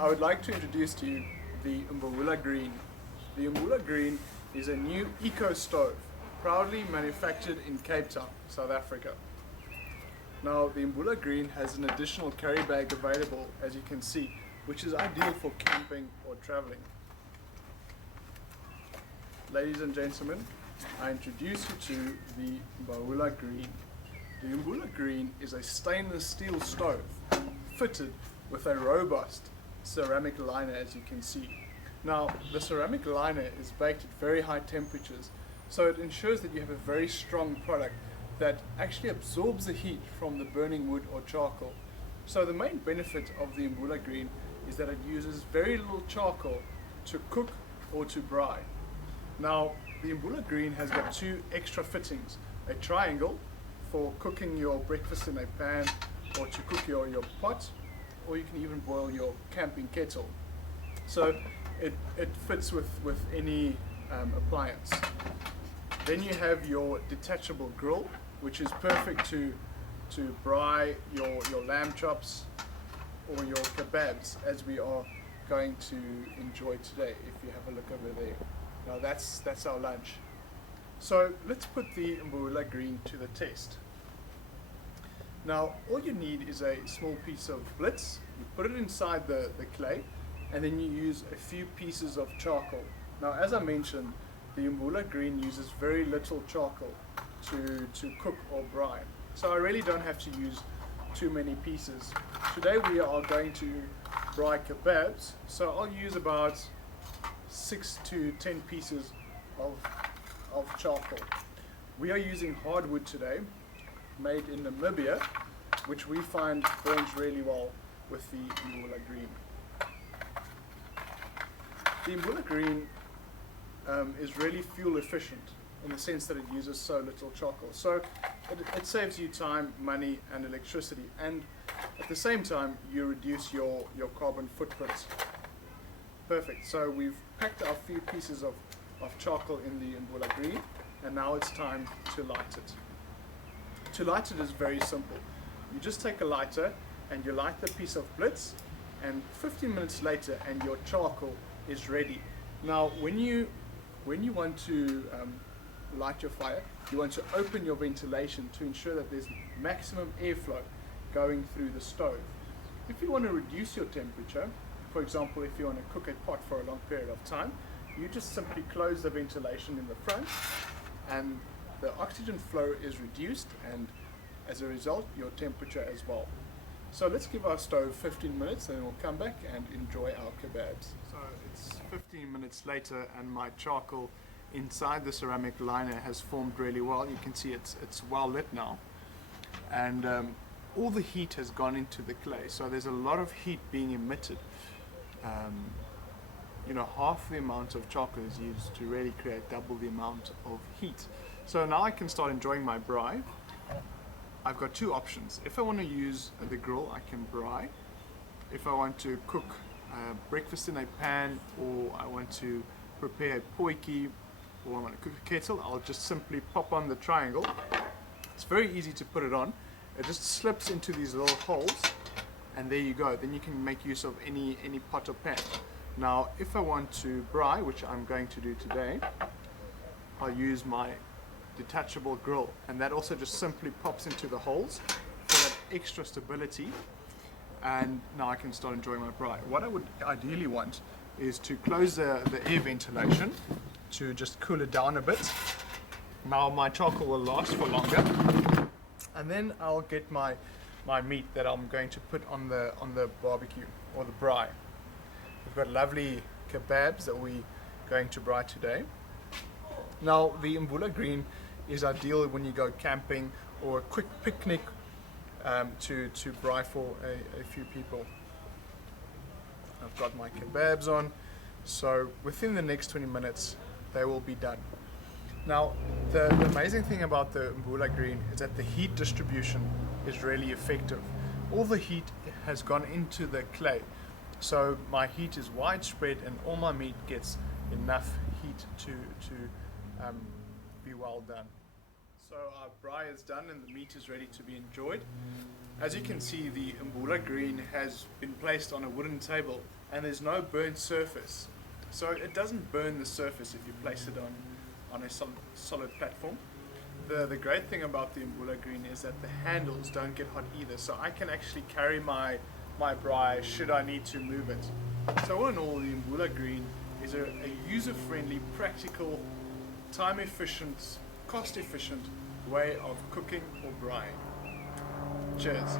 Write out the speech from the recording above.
I would like to introduce to you the Mbaula Green. The Mbaula Green is a new eco stove, proudly manufactured in Cape Town, South Africa. Now the Mbaula Green has an additional carry bag available, as you can see, which is ideal for camping or traveling. Ladies and gentlemen, I introduce you to the Mbaula Green. The Mbaula Green is a stainless steel stove fitted with a robust ceramic liner, as you can see. Now the ceramic liner is baked at very high temperatures, so it ensures that you have a very strong product that actually absorbs the heat from the burning wood or charcoal. So the main benefit of the Mbaula Green is that it uses very little charcoal to cook or to braai. Now the Mbaula Green has got two extra fittings: a triangle for cooking your breakfast in a pan or to cook your pot, or you can even boil your camping kettle. So it fits with any appliance. Then you have your detachable grill, which is perfect to braai your lamb chops or your kebabs, as we are going to enjoy today. If you have a look over there, now that's our lunch. So let's put the Mbaula Green to the test. Now all you need is a small piece of blitz. You put it inside the clay, and then you use a few pieces of charcoal. Now as I mentioned, the Mbaula Green uses very little charcoal to cook or braai, so I really don't have to use too many pieces. Today we are going to braai kebabs, so I'll use about 6 to 10 pieces of charcoal. We are using hardwood today, made in Namibia, which we find burns really well with the Mbaula Green. The Mbaula Green is really fuel efficient in the sense that it uses so little charcoal. So it saves you time, money and electricity, and at the same time you reduce your carbon footprint. Perfect. So we've packed our few pieces of charcoal in the Mbaula Green, and now it's time to light it. To light it is very simple. You just take a lighter and you light the piece of blitz, and 15 minutes later and your charcoal is ready. Now when you want to light your fire, you want to open your ventilation to ensure that there's maximum airflow going through the stove. If you want to reduce your temperature, for example if you want to cook a pot for a long period of time, you just simply close the ventilation in the front, and the oxygen flow is reduced, and as a result your temperature as well. So let's give our stove 15 minutes and then we'll come back and enjoy our kebabs. So it's 15 minutes later and my charcoal inside the ceramic liner has formed really well. You can see it's well lit now, and all the heat has gone into the clay, so there's a lot of heat being emitted. Half the amount of charcoal is used to really create double the amount of heat. So now I can start enjoying my braai. I've got two options. If I want to use the grill, I can braai. If I want to cook breakfast in a pan, or I want to prepare a potjie, or I want to cook a kettle, I'll just simply pop on the triangle. It's very easy to put it on. It just slips into these little holes, and there you go. Then you can make use of any pot or pan. Now if I want to braai, which I'm going to do today, I'll use my detachable grill, and that also just simply pops into the holes for that extra stability, and now I can start enjoying my braai. What I would ideally want is to close the air ventilation to just cool it down a bit. Now my charcoal will last for longer, and then I'll get my meat that I'm going to put on the barbecue or the braai. We've got lovely kebabs that we're going to braai today. Now the Mbaula Green is ideal when you go camping or a quick picnic to braai for a few people. I've got my kebabs on, so within the next 20 minutes they will be done. Now the amazing thing about the Mbaula Green is that the heat distribution is really effective. All the heat has gone into the clay, so my heat is widespread and all my meat gets enough heat to be well done. So our braai is done and the meat is ready to be enjoyed. As you can see, the Mbaula Green has been placed on a wooden table and there's no burnt surface. So it doesn't burn the surface if you place it on a solid platform. The great thing about the Mbaula Green is that the handles don't get hot either, so I can actually carry my braai should I need to move it. So all in all, the Mbaula Green is a user-friendly, practical, time-efficient, cost-efficient way of cooking or braaiing. Cheers.